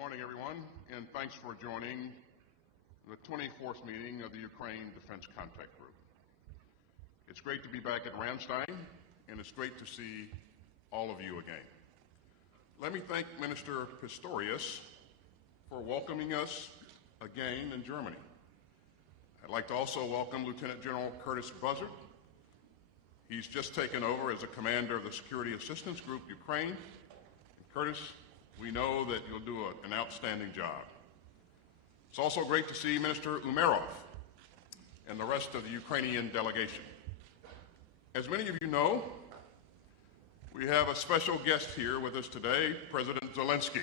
morning, everyone, and thanks for joining the 24th meeting of the Ukraine Defense Contact Group. It's great to be back at Ramstein, and it's great to see all of you again. Let me thank Minister Pistorius for welcoming us again in Germany. I'd like to also welcome Lieutenant General Curtis Buzzard. He's just taken over as a commander of the Security Assistance Group Ukraine. And Curtis, we know that you'll do an outstanding job. It's also great to see Minister Umerov and the rest of the Ukrainian delegation. As many of you know, we have a special guest here with us today, President Zelenskyy.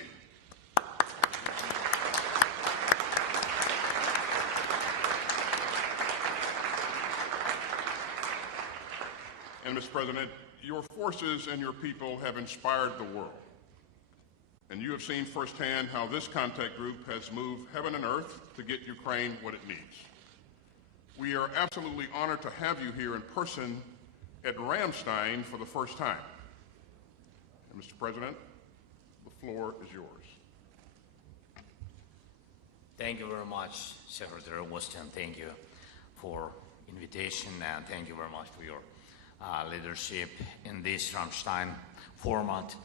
And Mr. President, your forces and your people have inspired the world. And you have seen firsthand how this contact group has moved heaven and earth to get Ukraine what it needs. We are absolutely honored to have you here in person at Ramstein for the first time. And Mr. President, the floor is yours. Thank you very much, Secretary Austin. Thank you for invitation, and thank you very much for your leadership in this Ramstein format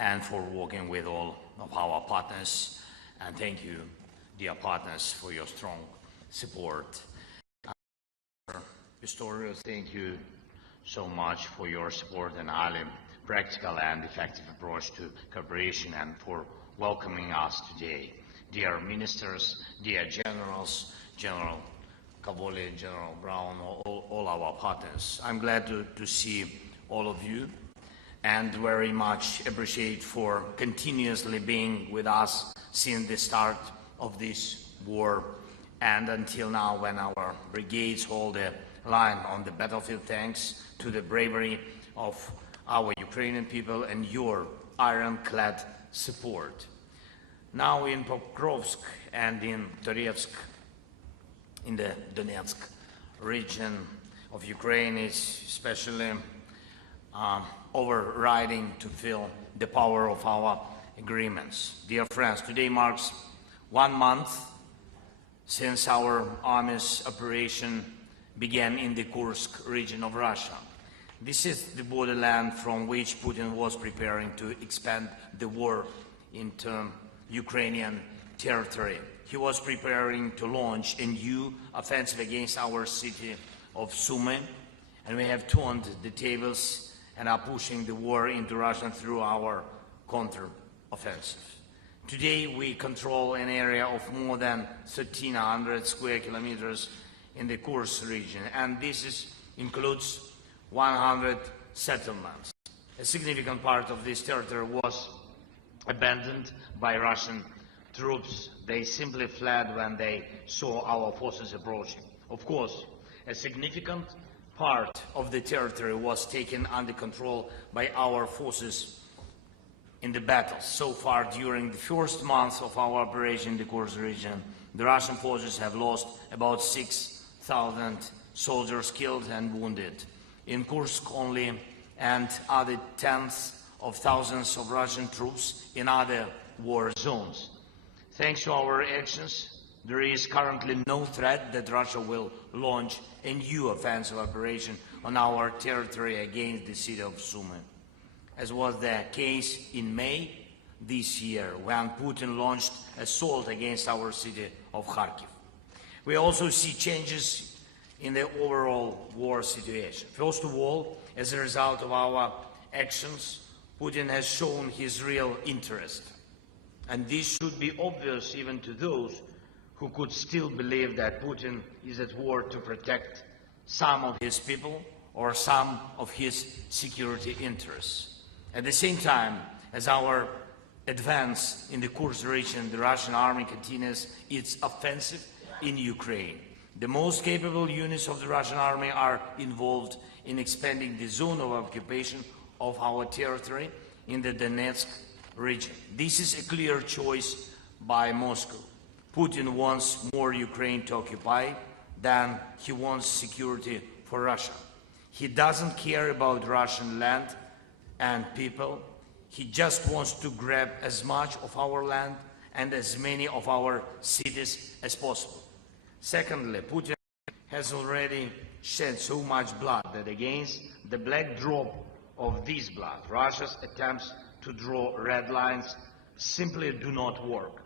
and for working with all of our partners. And thank you, dear partners, for your strong support. Pistorius, thank you so much for your support and highly practical and effective approach to cooperation and for welcoming us today. Dear ministers, dear generals, General Cavoli, General Brown, all our partners. I'm glad to see all of you and very much appreciate for continuously being with us since the start of this war and until now when our brigades hold a line on the battlefield, thanks to the bravery of our Ukrainian people and your ironclad support. Now in Pokrovsk and in Torevsk, in the Donetsk region of Ukraine, is especially overriding to feel the power of our agreements. Dear friends, today marks 1 month since our army's operation began in the Kursk region of Russia. This is the borderland from which Putin was preparing to expand the war into Ukrainian territory. He was preparing to launch a new offensive against our city of Sumy, and we have turned the tables and are pushing the war into Russia through our counter-offensive. Today we control an area of more than 1,300 square kilometers in the Kursk region, and this includes 100 settlements. A significant part of this territory was abandoned by Russian troops. They simply fled when they saw our forces approaching. Of course, a significant part of the territory was taken under control by our forces in the battles. So far, during the first month of our operation in the Kursk region, the Russian forces have lost about 6,000 soldiers killed and wounded in Kursk only, and other tens of thousands of Russian troops in other war zones. Thanks to our actions, there is currently no threat that Russia will launch a new offensive operation on our territory against the city of Sumy, as was the case in May this year when Putin launched assault against our city of Kharkiv. We also see changes in the overall war situation. First of all, as a result of our actions, Putin has shown his real interest. And this should be obvious even to those who could still believe that Putin is at war to protect some of his people or some of his security interests. At the same time, as our advance in the Kursk region, the Russian army continues its offensive in Ukraine. The most capable units of the Russian army are involved in expanding the zone of occupation of our territory in the Donetsk region. This is a clear choice by Moscow. Putin wants more Ukraine to occupy than he wants security for Russia. He doesn't care about Russian land and people. He just wants to grab as much of our land and as many of our cities as possible. Secondly, Putin has already shed so much blood that against the black drop of this blood, Russia's attempts to draw red lines simply do not work.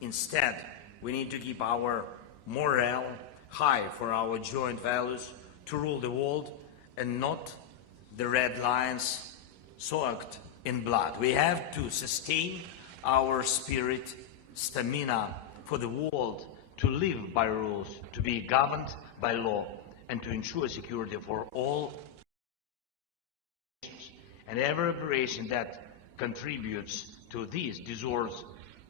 Instead, we need to keep our morale high for our joint values to rule the world and not the red lines soaked in blood. We have to sustain our spirit, stamina for the world to live by rules, to be governed by law, and to ensure security for all. And every operation that contributes to this deserves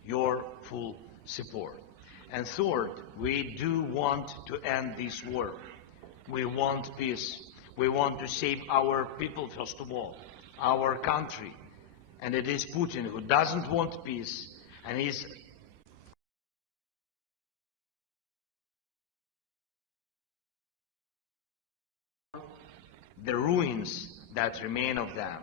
your full support. And third, we do want to end this war. We want peace. We want to save our people, first of all, our country. And it is Putin who doesn't want peace, and is the ruins that remain of them.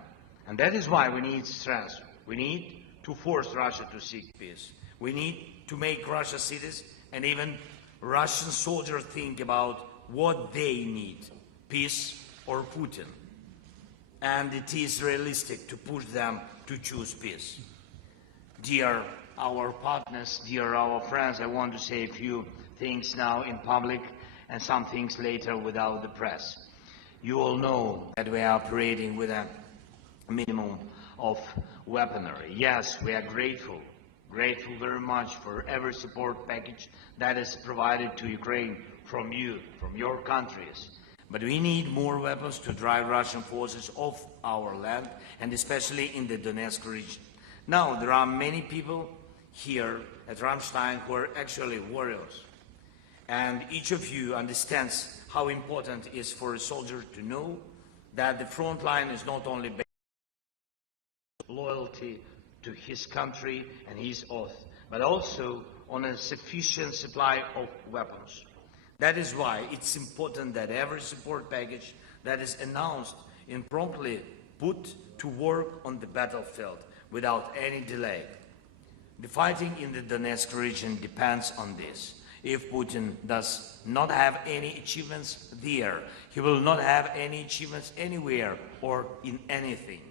And that is why we need strength. We need to force Russia to seek peace. We need to make Russia cities and even Russian soldiers think about what they need, peace or Putin. And it is realistic to push them to choose peace. Dear our partners, dear our friends, I want to say a few things now in public and some things later without the press. You all know that we are operating with a minimum of weaponry. Yes, we are grateful very much for every support package that is provided to Ukraine from you, from your countries. But we need more weapons to drive Russian forces off our land, and especially in the Donetsk region. Now, there are many people here at Ramstein who are actually warriors. And each of you understands how important it is for a soldier to know that the front line is not only based on loyalty to his country and his oath, but also on a sufficient supply of weapons. That is why it's important that every support package that is announced is promptly put to work on the battlefield without any delay. The fighting in the Donetsk region depends on this. If Putin does not have any achievements there, he will not have any achievements anywhere or in anything.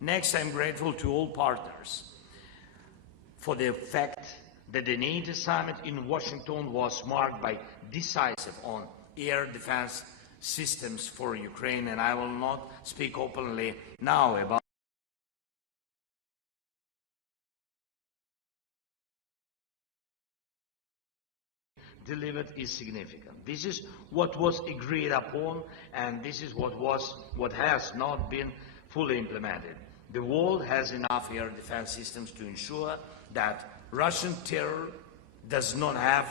Next, I'm grateful to all partners for the fact that the NATO summit in Washington was marked by decisive on air defense systems for Ukraine, and I will not speak openly now about delivered is significant. This is what was agreed upon, and this is what has not been fully implemented. The world has enough air defense systems to ensure that Russian terror does not have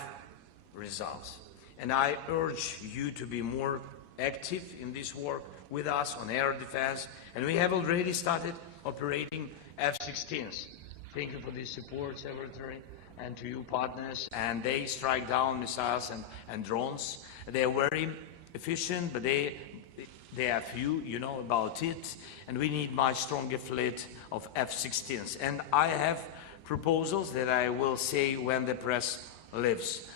results. And I urge you to be more active in this work with us on air defense, and we have already started operating F-16s. Thank you for the support, Secretary, and to you partners. And they strike down missiles and drones. They are very efficient, but they are few, you know about it, and we need much stronger fleet of F-16s. And I have proposals that I will say when the press leaves.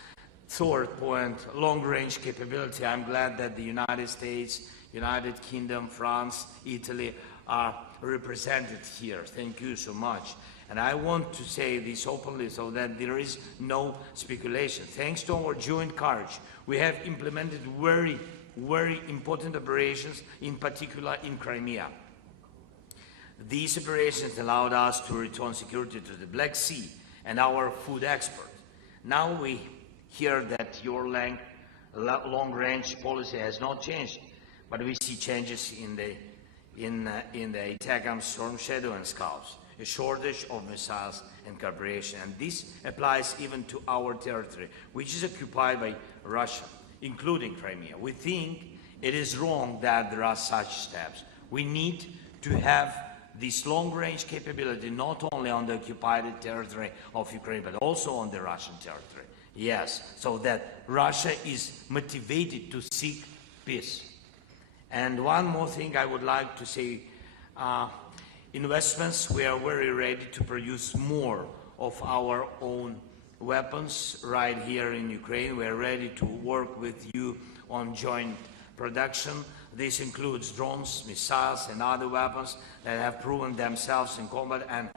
Third point, long-range capability. I'm glad that the United States, United Kingdom, France, Italy are represented here. Thank you so much. And I want to say this openly so that there is no speculation. Thanks to our joint courage, we have implemented very important operations, in particular in Crimea. These operations allowed us to return security to the Black Sea and our food export. Now we hear that your long-range policy has not changed, but we see changes in the ATACMS, Storm Shadow and Scouts, a shortage of missiles and cooperation. And this applies even to our territory, which is occupied by Russia, including Crimea. We think it is wrong that there are such steps. We need to have this long-range capability not only on the occupied territory of Ukraine, but also on the Russian territory. Yes, so that Russia is motivated to seek peace. And one more thing I would like to say, investments, we are very ready to produce more of our own weapons right here in Ukraine. We are ready to work with you on joint production. This includes drones, missiles, and other weapons that have proven themselves in combat and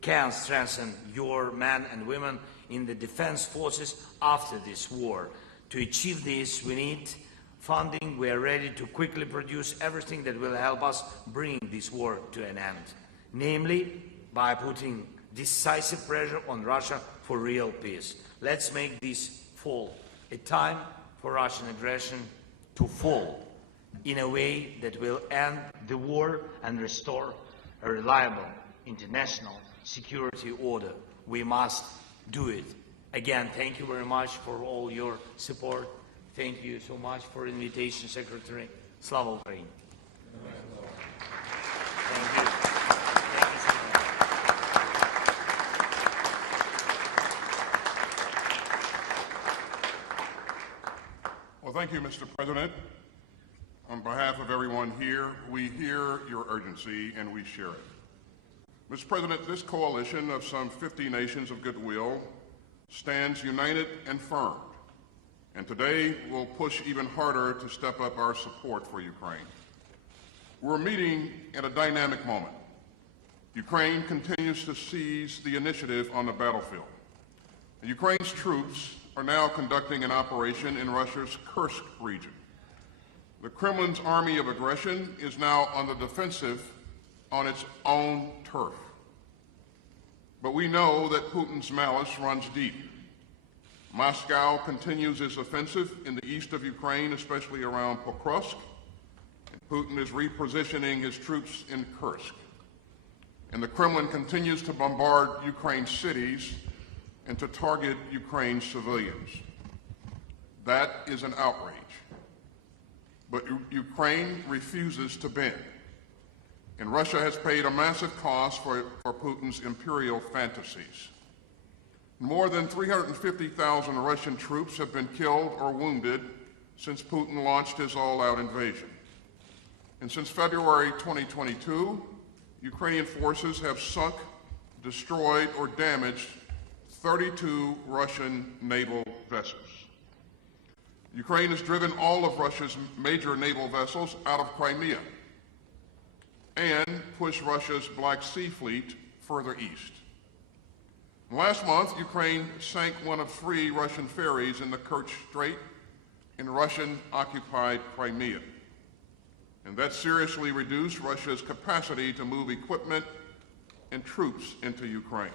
can strengthen your men and women in the defense forces after this war. To achieve this, we need funding. We are ready to quickly produce everything that will help us bring this war to an end, namely by putting decisive pressure on Russia for real peace. Let's make this fall a time for Russian aggression to fall in a way that will end the war and restore a reliable international security order. We must do it. Again, thank you very much for all your support. Thank you so much for the invitation, Secretary. Slava Ukraini. Thank you. Well, thank you, Mr. President. On behalf of everyone here, we hear your urgency and we share it. Mr. President, this coalition of some 50 nations of goodwill stands united and firm, and today we'll push even harder to step up our support for Ukraine. We're meeting at a dynamic moment. Ukraine continues to seize the initiative on the battlefield. Ukraine's troops are now conducting an operation in Russia's Kursk region. The Kremlin's army of aggression is now on the defensive on its own turf. But we know that Putin's malice runs deep. Moscow continues its offensive in the east of Ukraine, especially around Pokrovsk. And Putin is repositioning his troops in Kursk. And the Kremlin continues to bombard Ukraine's cities and to target Ukraine's civilians. That is an outrage. But Ukraine refuses to bend. And Russia has paid a massive cost for Putin's imperial fantasies. More than 350,000 Russian troops have been killed or wounded since Putin launched his all-out invasion. And since February 2022, Ukrainian forces have sunk, destroyed, or damaged 32 Russian naval vessels. Ukraine has driven all of Russia's major naval vessels out of Crimea and pushed Russia's Black Sea Fleet further east. Last month, Ukraine sank one of 3 Russian ferries in the Kerch Strait in Russian-occupied Crimea. And that seriously reduced Russia's capacity to move equipment and troops into Ukraine.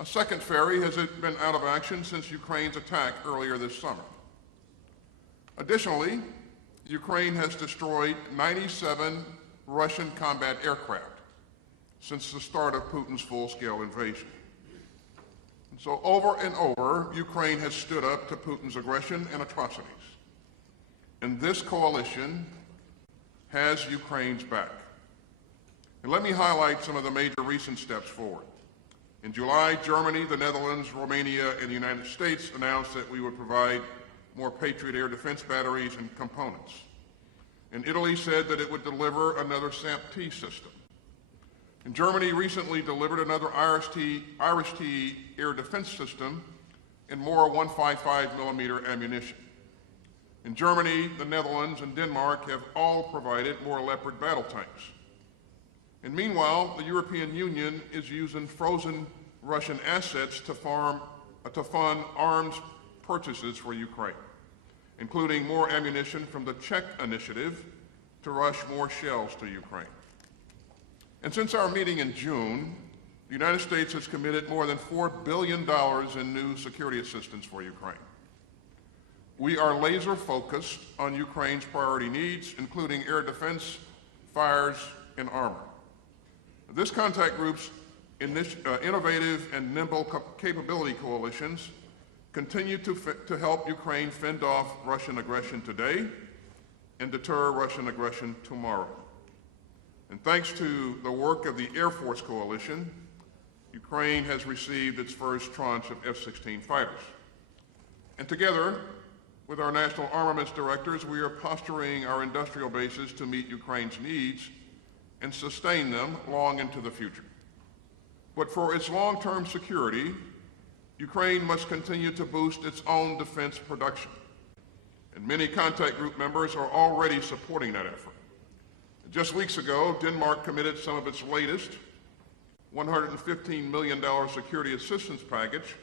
A second ferry has been out of action since Ukraine's attack earlier this summer. Additionally, Ukraine has destroyed 97 Russian combat aircraft since the start of Putin's full-scale invasion. And so over and over, Ukraine has stood up to Putin's aggression and atrocities. And this coalition has Ukraine's back. And let me highlight some of the major recent steps forward. In July, Germany, the Netherlands, Romania, and the United States announced that we would provide more Patriot air defense batteries and components. And Italy said that it would deliver another SAMP-T system. And Germany recently delivered another Irish-T air defense system and more 155 millimeter ammunition. In Germany, the Netherlands, and Denmark have all provided more Leopard battle tanks. And meanwhile, the European Union is using frozen Russian assets to fund arms purchases for Ukraine, including more ammunition from the Czech initiative to rush more shells to Ukraine. And since our meeting in June, the United States has committed more than $4 billion in new security assistance for Ukraine. We are laser focused on Ukraine's priority needs, including air defense, fires, and armor. This contact group's innovative and nimble capability coalitions continue to help Ukraine fend off Russian aggression today and deter Russian aggression tomorrow. And thanks to the work of the Air Force Coalition, Ukraine has received its first tranche of F-16 fighters. And together with our national armaments directors, we are posturing our industrial bases to meet Ukraine's needs and sustain them long into the future. But for its long-term security, Ukraine must continue to boost its own defense production. And many contact group members are already supporting that effort. Just weeks ago, Denmark committed some of its latest $115 million security assistance package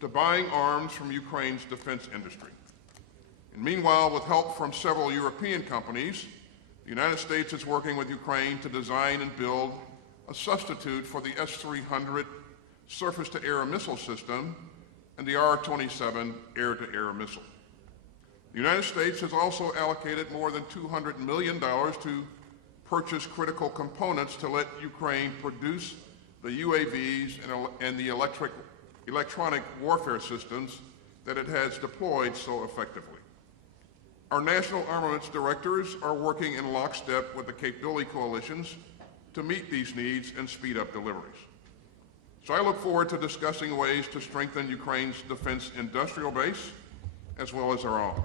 to buying arms from Ukraine's defense industry. And meanwhile, with help from several European companies, the United States is working with Ukraine to design and build a substitute for the S-300 surface-to-air missile system and the R-27 air-to-air missile. The United States has also allocated more than $200 million to purchase critical components to let Ukraine produce the UAVs and the electronic warfare systems that it has deployed so effectively. Our national armaments directors are working in lockstep with the capability coalitions to meet these needs and speed up deliveries. So I look forward to discussing ways to strengthen Ukraine's defense industrial base as well as our own.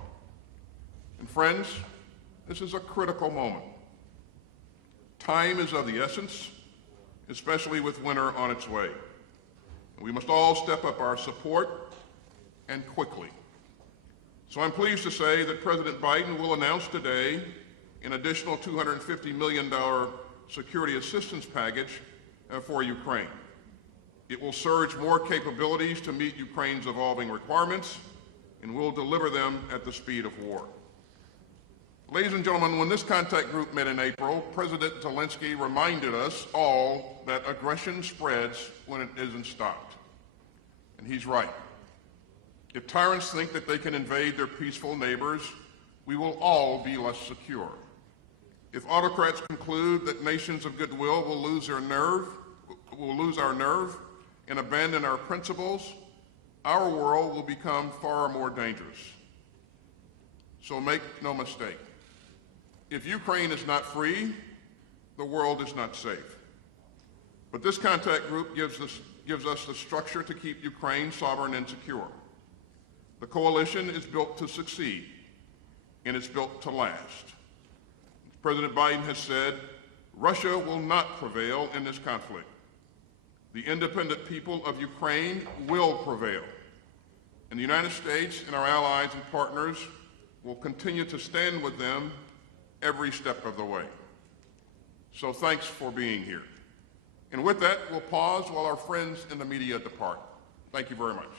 And friends, this is a critical moment. Time is of the essence, especially with winter on its way. We must all step up our support, and quickly. So I'm pleased to say that President Biden will announce today an additional $250 million security assistance package for Ukraine. It will surge more capabilities to meet Ukraine's evolving requirements, and will deliver them at the speed of war. Ladies and gentlemen, when this contact group met in April, President Zelenskyy reminded us all that aggression spreads when it isn't stopped. And he's right. If tyrants think that they can invade their peaceful neighbors, we will all be less secure. If autocrats conclude that nations of goodwill will lose our nerve and abandon our principles, our world will become far more dangerous. So make no mistake. If Ukraine is not free, the world is not safe. But this contact group gives us the structure to keep Ukraine sovereign and secure. The coalition is built to succeed, and it's built to last. President Biden has said, Russia will not prevail in this conflict. The independent people of Ukraine will prevail. And the United States and our allies and partners will continue to stand with them every step of the way. So thanks for being here. And with that, we'll pause while our friends in the media depart. Thank you very much.